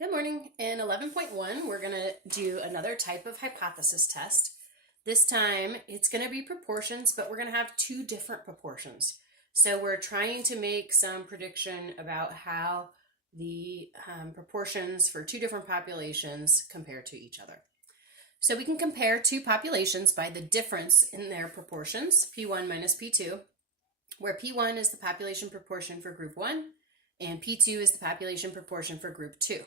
Good morning. In 11.1, we're going to do another type of hypothesis test. This time, it's going to be proportions, but we're going to have two different proportions. So we're trying to make some prediction about how the proportions for two different populations compare to each other. So we can compare two populations by the difference in their proportions, P1 minus P2, where P1 is the population proportion for group 1, and P2 is the population proportion for group 2.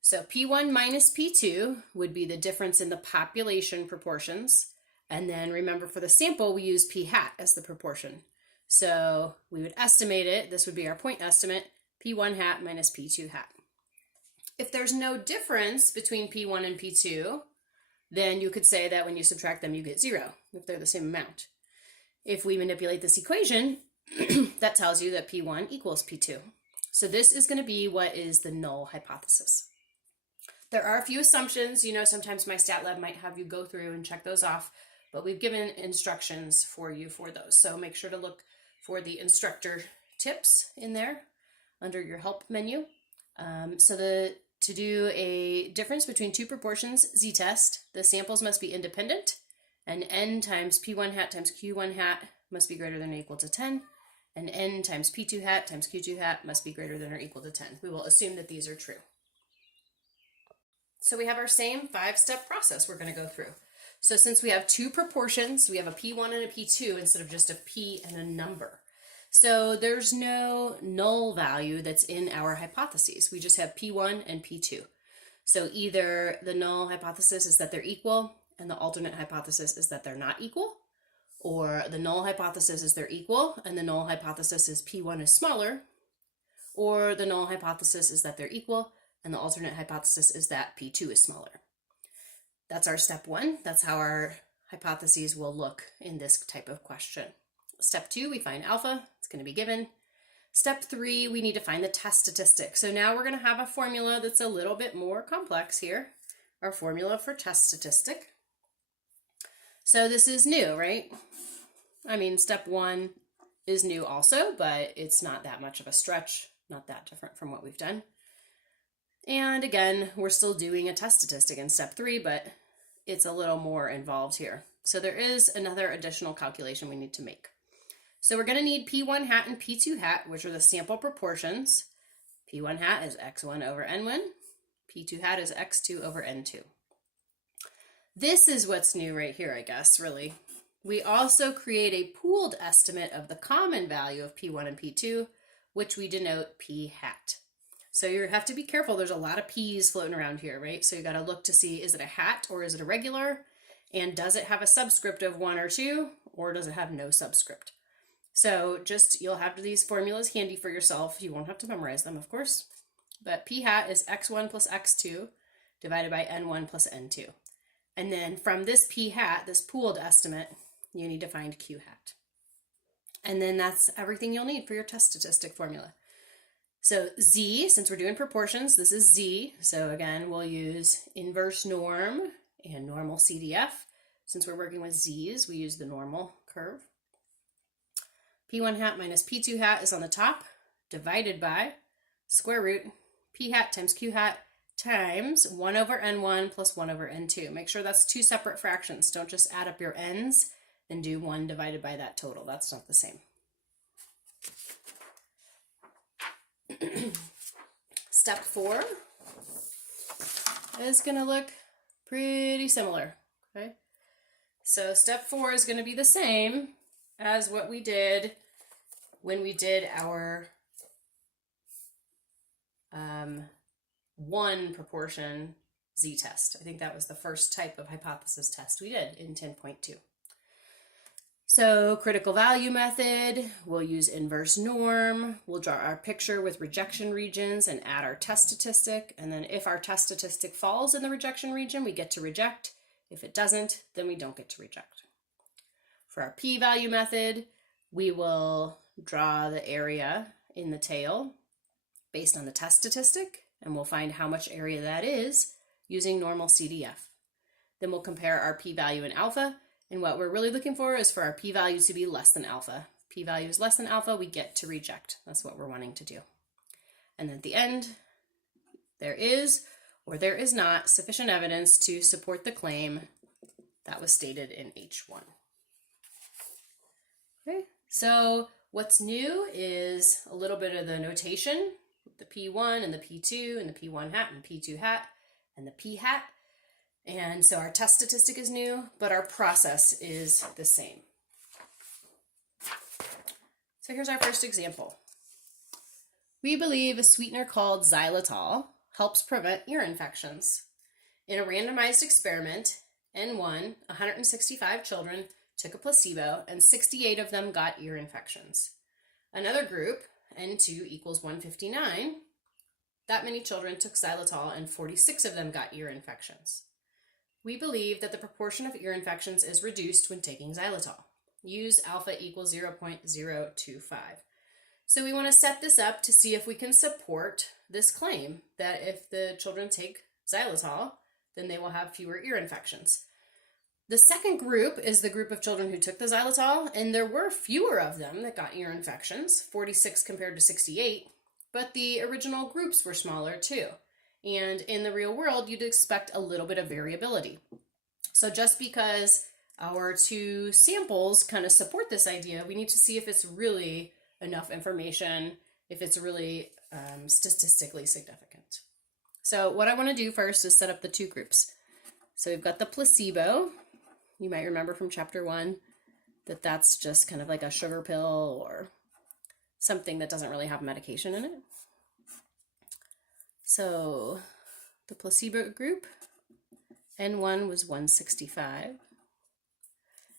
So P1 minus P2 would be the difference in the population proportions. And then remember, for the sample, we use P hat as the proportion. So we would estimate it. This would be our point estimate, P1 hat minus P2 hat. If there's no difference between P1 and P2, then you could say that when you subtract them, you get 0 if they're the same amount. If we manipulate this equation, that tells you that P1 equals P2. So this is going to be what is the null hypothesis. There are a few assumptions. Sometimes my stat lab might have you go through and check those off, but we've given instructions for you for those. So make sure to look for the instructor tips in there under your help menu. To do a difference between two proportions z-test, the samples must be independent, and n times p1 hat times q1 hat must be greater than or equal to 10, and n times p2 hat times q2 hat must be greater than or equal to 10. We will assume that these are true. So we have our same 5-step process we're going to go through. So since we have two proportions, we have a P1 and a P2 instead of just a P and a number. So there's no null value that's in our hypotheses. We just have P1 and P2. So either the null hypothesis is that they're equal and the alternate hypothesis is that they're not equal, or the null hypothesis is they're equal and the null hypothesis is P1 is smaller, or the null hypothesis is that they're equal and the alternate hypothesis is that P2 is smaller. That's our step 1. That's how our hypotheses will look in this type of question. Step 2, we find alpha. It's going to be given. Step 3, we need to find the test statistic. So now we're going to have a formula that's a little bit more complex here. Our formula for test statistic. So this is new, right? Step 1 is new also, but it's not that much of a stretch, not that different from what we've done. And again, we're still doing a test statistic in step 3, but it's a little more involved here. So there is another additional calculation we need to make. So we're going to need P1 hat and P2 hat, which are the sample proportions. P1 hat is x1 over n1. P2 hat is x2 over n2. This is what's new right here, I guess, really. We also create a pooled estimate of the common value of P1 and P2, which we denote P hat. So you have to be careful. There's a lot of P's floating around here, right? So you got to look to see, is it a hat or is it a regular? And does it have a subscript of 1 or 2, or does it have no subscript? So you'll have these formulas handy for yourself. You won't have to memorize them, of course. But P hat is x1 plus x2 divided by n1 plus n2. And then from this P hat, this pooled estimate, you need to find Q hat. And then that's everything you'll need for your test statistic formula. So Z, since we're doing proportions, this is Z. So again, we'll use inverse norm and normal CDF. Since we're working with Z's, we use the normal curve. P1 hat minus P2 hat is on the top, divided by square root P hat times Q hat times 1 over n1 plus 1 over n2. Make sure that's two separate fractions. Don't just add up your n's and do 1 divided by that total. That's not the same. Step 4 is going to look pretty similar. Okay, so step 4 is going to be the same as what we did when we did our 1 proportion z-test. I think that was the first type of hypothesis test we did in 10.2. So critical value method, we'll use inverse norm, we'll draw our picture with rejection regions and add our test statistic, and then if our test statistic falls in the rejection region, we get to reject. If it doesn't, then we don't get to reject. For our p-value method, we will draw the area in the tail based on the test statistic, and we'll find how much area that is using normal CDF. Then we'll compare our p-value and alpha. And what we're really looking for is for our p-value to be less than alpha. P-value is less than alpha, we get to reject. That's what we're wanting to do. And at the end, there is or there is not sufficient evidence to support the claim that was stated in H1. Okay, so what's new is a little bit of the notation, the P1 and the P2 and the P1 hat and P2 hat and the P hat. And so our test statistic is new, but our process is the same. So here's our first example. We believe a sweetener called xylitol helps prevent ear infections. In a randomized experiment, N1, 165 children took a placebo and 68 of them got ear infections. Another group, N2 equals 159, that many children took xylitol and 46 of them got ear infections. We believe that the proportion of ear infections is reduced when taking xylitol. Use alpha equals 0.025. So we want to set this up to see if we can support this claim that if the children take xylitol, then they will have fewer ear infections. The second group is the group of children who took the xylitol, and there were fewer of them that got ear infections, 46 compared to 68, but the original groups were smaller too. And in the real world, you'd expect a little bit of variability. So just because our two samples kind of support this idea, we need to see if it's really enough information, if it's really statistically significant. So what I want to do first is set up the two groups. So we've got the placebo. You might remember from chapter 1 that that's just kind of like a sugar pill or something that doesn't really have medication in it. So the placebo group, N1 was 165.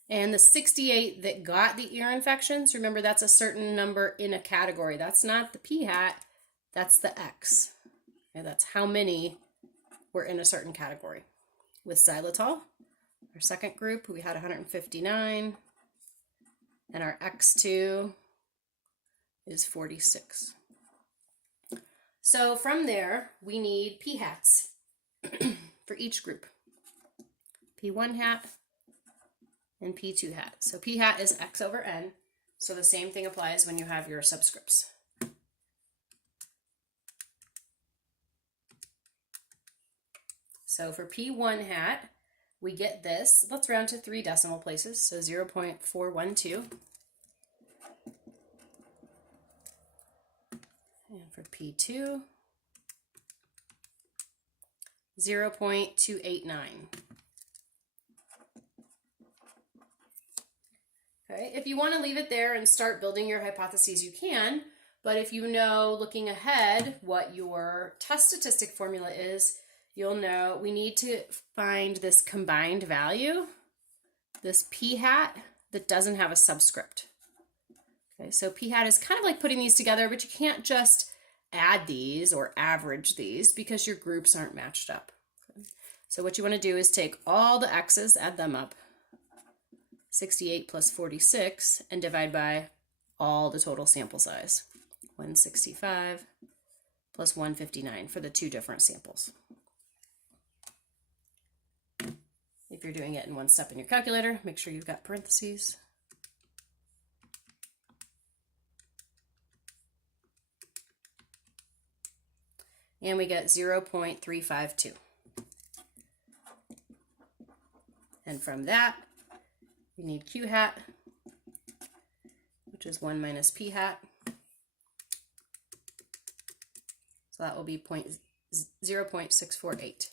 And the 68 that got the ear infections, remember that's a certain number in a category. That's not the P hat, that's the X. Okay, that's how many were in a certain category. With xylitol, our second group, we had 159, and our X2 is 46. So from there, we need P hats for each group. P1 hat and P2 hat. So P hat is X over N. So the same thing applies when you have your subscripts. So for P1 hat, we get this. Let's round to 3 decimal places. So 0.412. And for P2, 0.289. Okay, if you want to leave it there and start building your hypotheses, you can. But if you know, looking ahead, what your test statistic formula is, you'll know we need to find this combined value, this P hat that doesn't have a subscript. Okay, so P hat is kind of like putting these together, but you can't just add these or average these because your groups aren't matched up. Okay. So what you want to do is take all the X's, add them up, 68 plus 46, and divide by all the total sample size, 165 plus 159 for the 2 different samples. If you're doing it in one step in your calculator, make sure you've got parentheses. And we get 0.352. And from that, we need Q hat, which is 1 minus P hat. So that will be 0.648.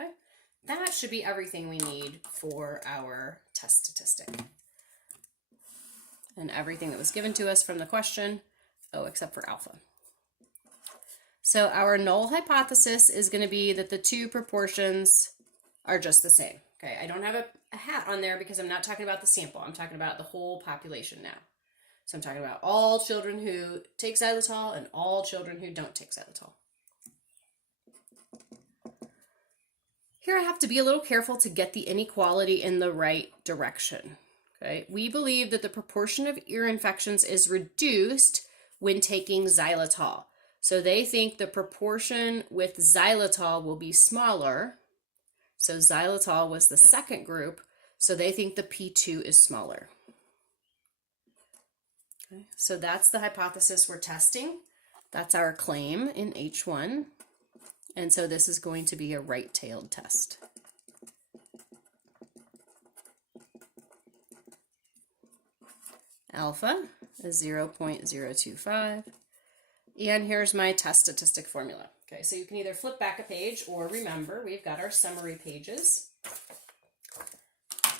Okay, that should be everything we need for our test statistic. And everything that was given to us from the question, except for alpha. So our null hypothesis is going to be that the 2 proportions are just the same. Okay, I don't have a hat on there because I'm not talking about the sample. I'm talking about the whole population now. So I'm talking about all children who take xylitol and all children who don't take xylitol. Here I have to be a little careful to get the inequality in the right direction. Okay, we believe that the proportion of ear infections is reduced when taking xylitol. So they think the proportion with xylitol will be smaller. So xylitol was the second group. So they think the P2 is smaller. Okay, so that's the hypothesis we're testing. That's our claim in H1. And so this is going to be a right-tailed test. Alpha is 0.025. And here's my test statistic formula. Okay, so you can either flip back a page or remember, we've got our summary pages.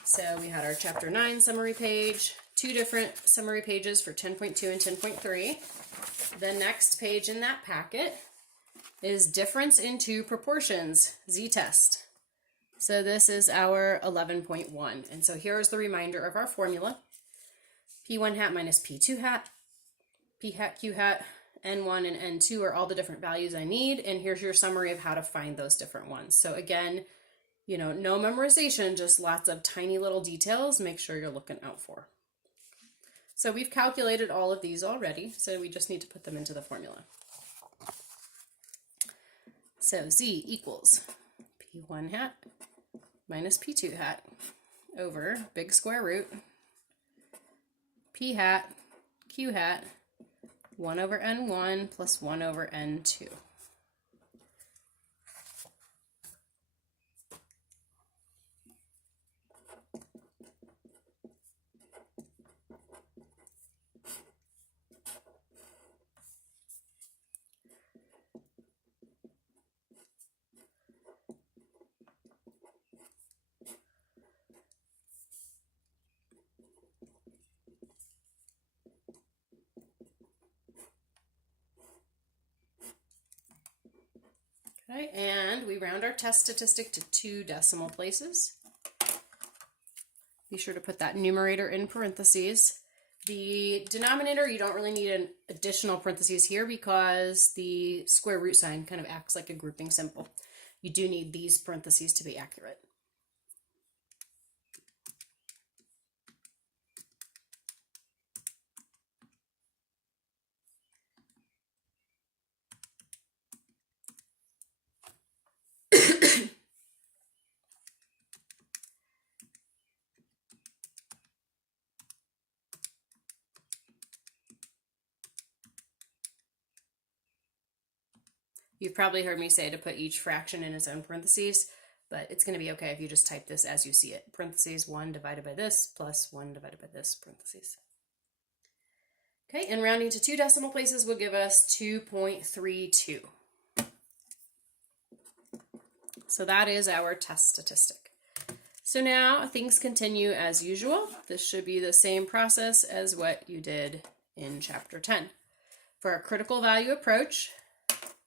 So we had our chapter 9 summary page, 2 different summary pages for 10.2 and 10.3. The next page in that packet is difference in two proportions, z-test. So this is our 11.1. And so here's the reminder of our formula. P1 hat minus P2 hat, P hat, Q hat, N1 and N2 are all the different values I need. And here's your summary of how to find those different ones. So again, you know, no memorization, just lots of tiny little details. Make sure you're looking out for. So we've calculated all of these already. So we just need to put them into the formula. So Z equals P1 hat minus P2 hat over big square root P hat, Q hat, 1 over N1 plus 1 over N2. Okay, and we round our test statistic to 2 decimal places. Be sure to put that numerator in parentheses. The denominator, you don't really need an additional parentheses here because the square root sign kind of acts like a grouping symbol. You do need these parentheses to be accurate. You've probably heard me say to put each fraction in its own parentheses, but it's going to be okay if you just type this as you see it. Parentheses 1 divided by this plus 1 divided by this parentheses. Okay, and rounding to 2 decimal places will give us 2.32. So that is our test statistic. So now things continue as usual. This should be the same process as what you did in chapter 10. For our critical value approach,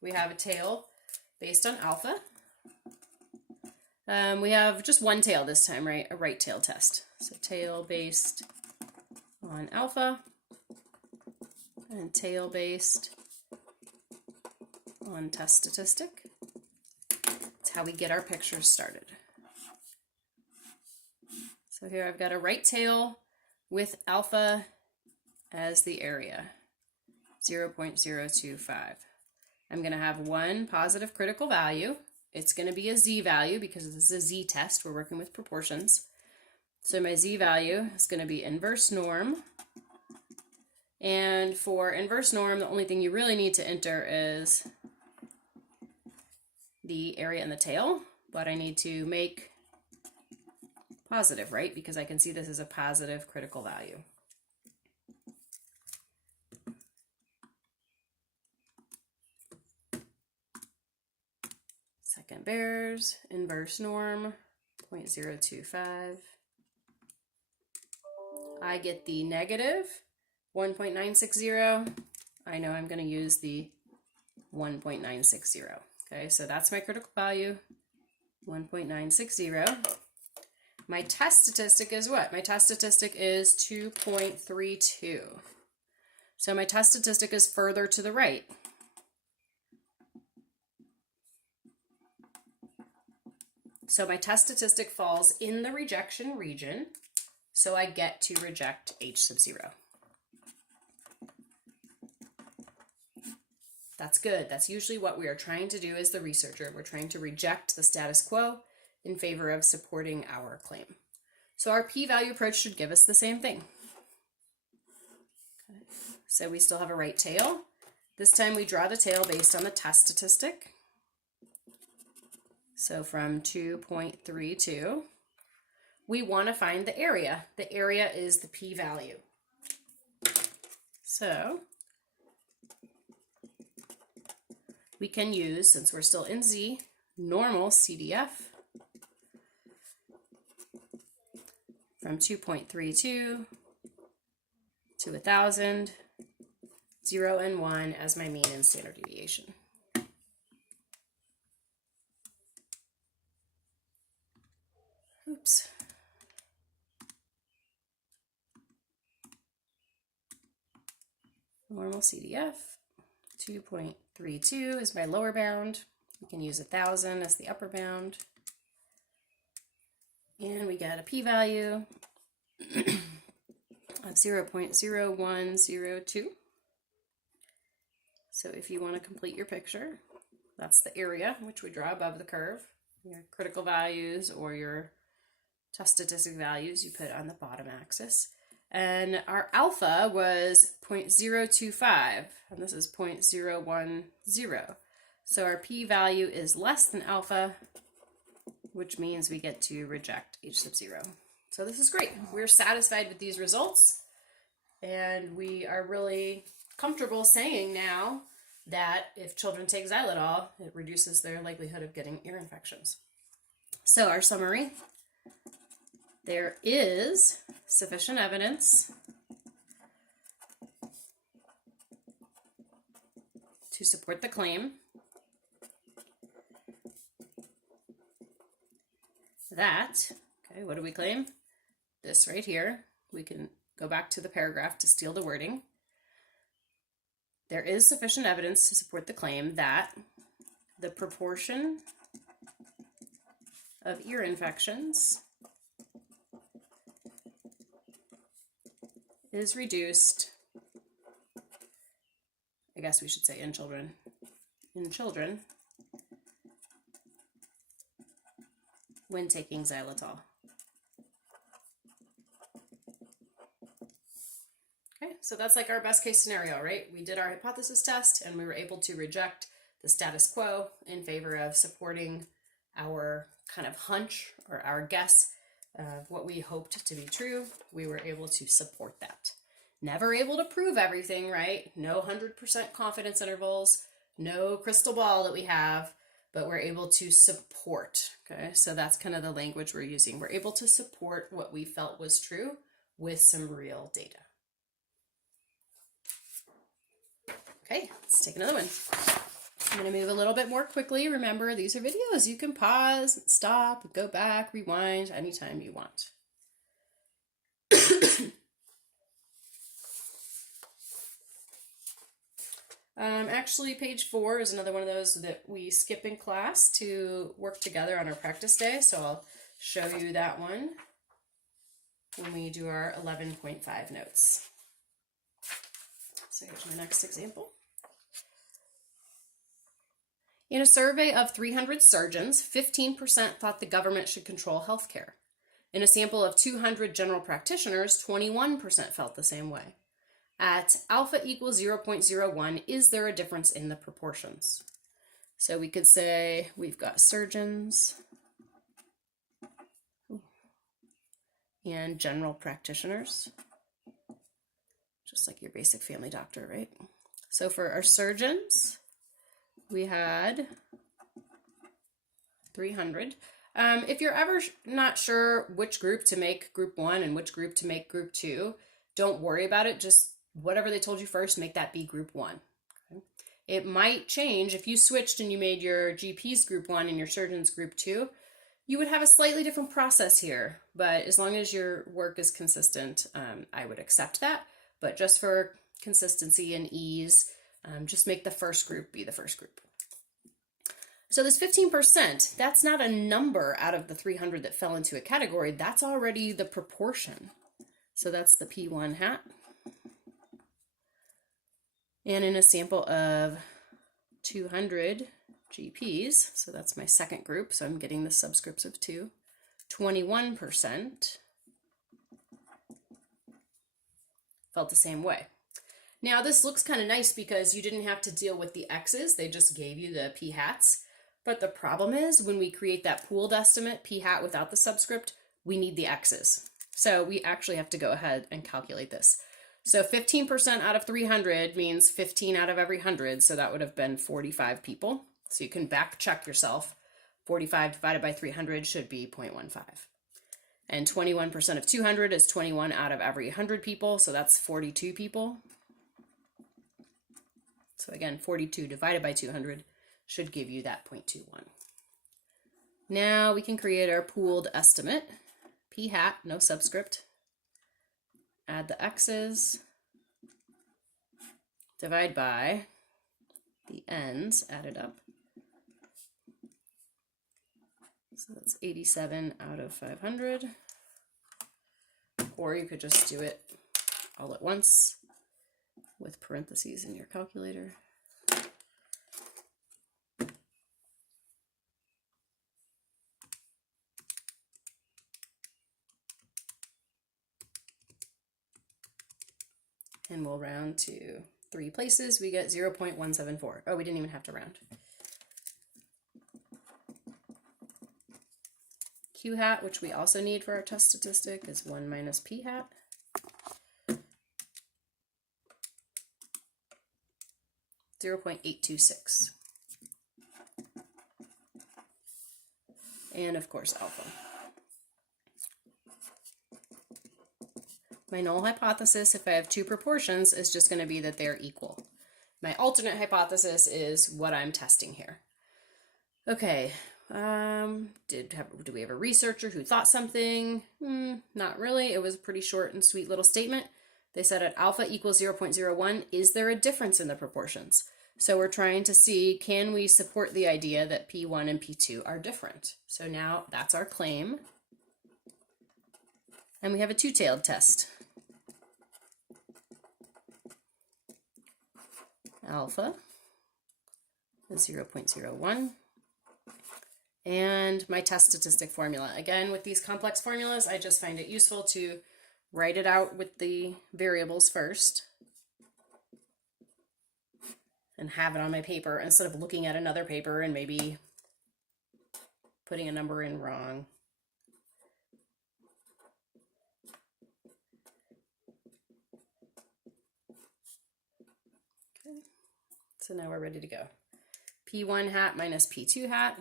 we have a tail based on alpha. We have just one tail this time, right? A right tail test. So tail based on alpha and tail based on test statistic. That's how we get our pictures started. So here I've got a right tail with alpha as the area, 0.025. I'm going to have one positive critical value. It's going to be a z-value because this is a z-test. We're working with proportions. So my z-value is going to be inverse norm. And for inverse norm, the only thing you really need to enter is the area in the tail. But I need to make positive, right? Because I can see this as a positive critical value. Second bears, inverse norm, 0.025. I get the negative 1.960. I know I'm going to use the 1.960. Okay, so that's my critical value, 1.960. My test statistic is what? My test statistic is 2.32. So my test statistic is further to the right. So my test statistic falls in the rejection region, so I get to reject H sub 0. That's good. That's usually what we are trying to do as the researcher. We're trying to reject the status quo in favor of supporting our claim. So our p-value approach should give us the same thing. Okay. So we still have a right tail. This time we draw the tail based on the test statistic. So from 2.32, we want to find the area. The area is the p-value. So we can use, since we're still in Z, normal CDF from 2.32 to 1,000, 0 and 1 as my mean and standard deviation. Oops. Normal CDF, 2.32 is my lower bound. We can use 1,000 as the upper bound. And we get a p-value of 0.0102. So if you want to complete your picture, that's the area, which we draw above the curve. Your critical values or your test statistic values you put on the bottom axis. And our alpha was 0.025, and this is 0.010. So our p-value is less than alpha, which means we get to reject h sub 0. So this is great. We're satisfied with these results, and we are really comfortable saying now that if children take xylitol, it reduces their likelihood of getting ear infections. So our summary: there is sufficient evidence to support the claim that, okay, what do we claim? This right here. We can go back to the paragraph to steal the wording. There is sufficient evidence to support the claim that the proportion of ear infections is reduced, I guess we should say in children, when taking xylitol. Okay, so that's like our best case scenario, right? We did our hypothesis test and we were able to reject the status quo in favor of supporting our kind of hunch or our guess of what we hoped to be true. We were able to support that. Never able to prove everything, right? No 100% confidence intervals, no crystal ball that we have, but we're able to support, okay? So that's kind of the language we're using. We're able to support what we felt was true with some real data. Okay, let's take another one. I'm going to move a little bit more quickly. Remember, these are videos. You can pause, stop, go back, rewind anytime you want. Actually, page 4 is another one of those that we skip in class to work together on our practice day. So I'll show you that one when we do our 11.5 notes. So here's my next example. In a survey of 300 surgeons, 15% thought the government should control healthcare. In a sample of 200 general practitioners, 21% felt the same way. At alpha equals 0.01, is there a difference in the proportions? So we could say we've got surgeons and general practitioners, just like your basic family doctor, right? So for our surgeons, we had 300. If you're ever not sure which group to make group 1 and which group to make group 2, don't worry about it. Just whatever they told you first, make that be group 1. Okay? It might change if you switched and you made your GPs group 1 and your surgeons group 2. You would have a slightly different process here, but as long as your work is consistent, I would accept that. But just for consistency and ease, just make the first group be the first group. So this 15%, that's not a number out of the 300 that fell into a category. That's already the proportion. So that's the P1 hat. And in a sample of 200 GPs, so that's my second group, so I'm getting the subscripts of 2, 21% felt the same way. Now this looks kind of nice because you didn't have to deal with the x's, they just gave you the p hats. But the problem is when we create that pooled estimate, p hat without the subscript, we need the x's. So we actually have to go ahead and calculate this. So 15% out of 300 means 15 out of every 100, so that would have been 45 people. So you can back check yourself. 45 divided by 300 should be 0.15. And 21% of 200 is 21 out of every 100 people, so that's 42 people. So again, 42 divided by 200 should give you that 0.21. Now we can create our pooled estimate. P hat, no subscript. Add the x's. Divide by the n's added up. So that's 87 out of 500. Or you could just do it all at once with parentheses in your calculator. And we'll round to 3 places. We get 0.174. Oh, we didn't even have to round. Q hat, which we also need for our test statistic, is 1 minus P hat. .826. And of course alpha. My null hypothesis, if I have 2 proportions, is just going to be that they're equal. My alternate hypothesis is what I'm testing here. Okay, do we have a researcher who thought something? Not really. It was a pretty short and sweet little statement. They said at alpha equals 0.01, is there a difference in the proportions? So we're trying to see, can we support the idea that P1 and P2 are different? So now that's our claim. And we have a two-tailed test. Alpha is 0.01. And my test statistic formula. Again, with these complex formulas, I just find it useful to write it out with the variables first and have it on my paper instead of looking at another paper and maybe putting a number in wrong. Okay, so now we're ready to go. P1 hat minus P2 hat.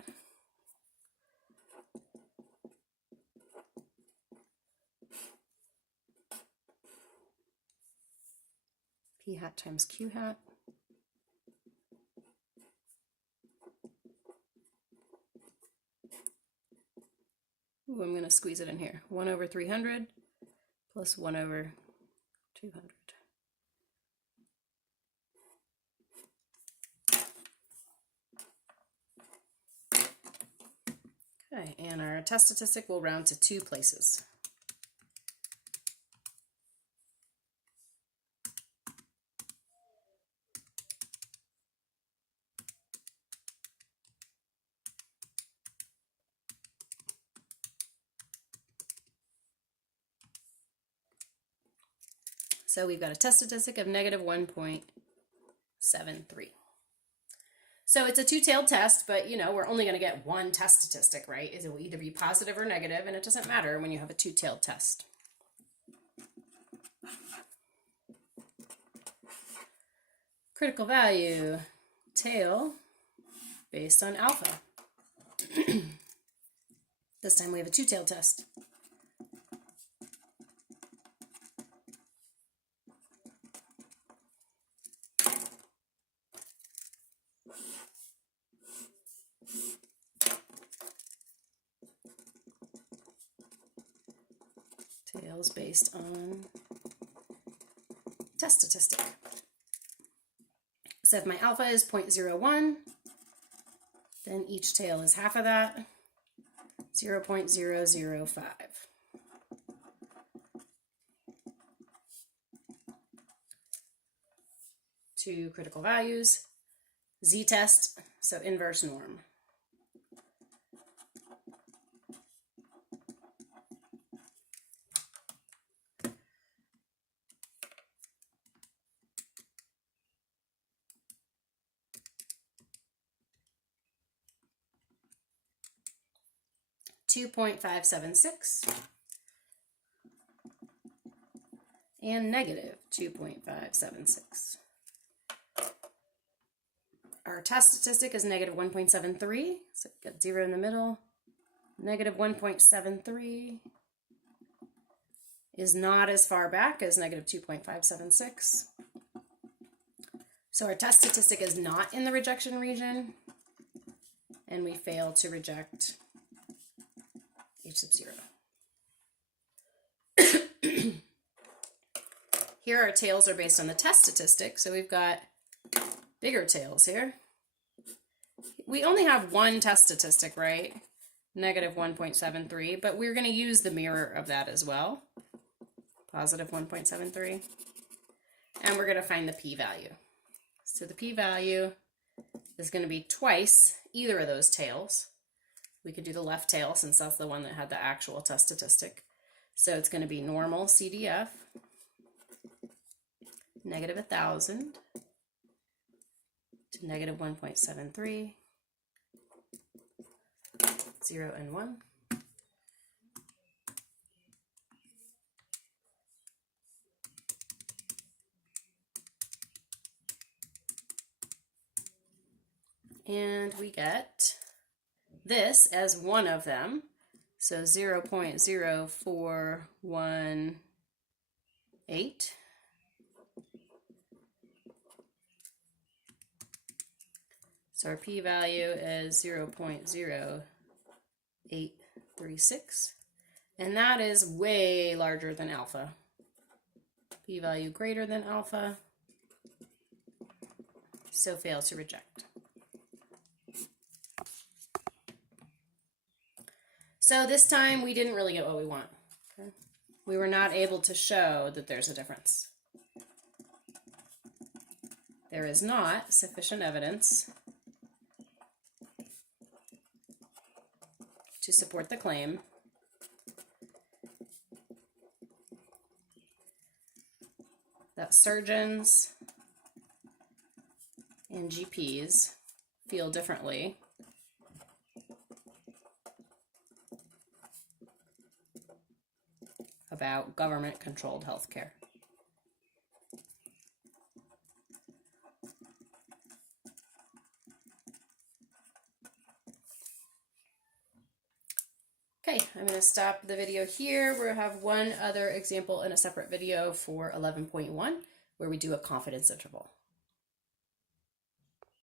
P hat times Q hat. Ooh, I'm going to squeeze it in here. 1 over 300 plus 1 over 200. Okay, and our test statistic will round to 2 places. So we've got a test statistic of negative 1.73. So it's a two-tailed test, but you know, we're only going to get one test statistic, right? It will either be positive or negative, and it doesn't matter when you have a two-tailed test. Critical value, tail, based on alpha. This time we have a two-tailed test. Tails based on test statistic. So if my alpha is 0.01, then each tail is half of that, 0.005. Two critical values, z-test, so inverse norm. 2.576 and negative 2.576. Our test statistic is negative 1.73, so we've got 0 in the middle. Negative 1.73 is not as far back as negative 2.576. So our test statistic is not in the rejection region, and we fail to reject H sub 0. Here our tails are based on the test statistic, so we've got bigger tails here. We only have one test statistic, right? Negative 1.73, but we're going to use the mirror of that as well. Positive 1.73. And we're going to find the p-value. So the p-value is going to be twice either of those tails. We could do the left tail since that's the one that had the actual test statistic. So it's going to be normal CDF, negative 1,000 to negative 1.73, 0 and 1. And we get this as one of them, so 0.0418. So our p-value is 0.0836, and that is way larger than alpha. P-value greater than alpha, so fail to reject. So this time we didn't really get what we want. Okay? We were not able to show that there's a difference. There is not sufficient evidence to support the claim that surgeons and GPs feel differently about government-controlled healthcare. Okay, I'm going to stop the video here. We'll have one other example in a separate video for 11.1 where we do a confidence interval.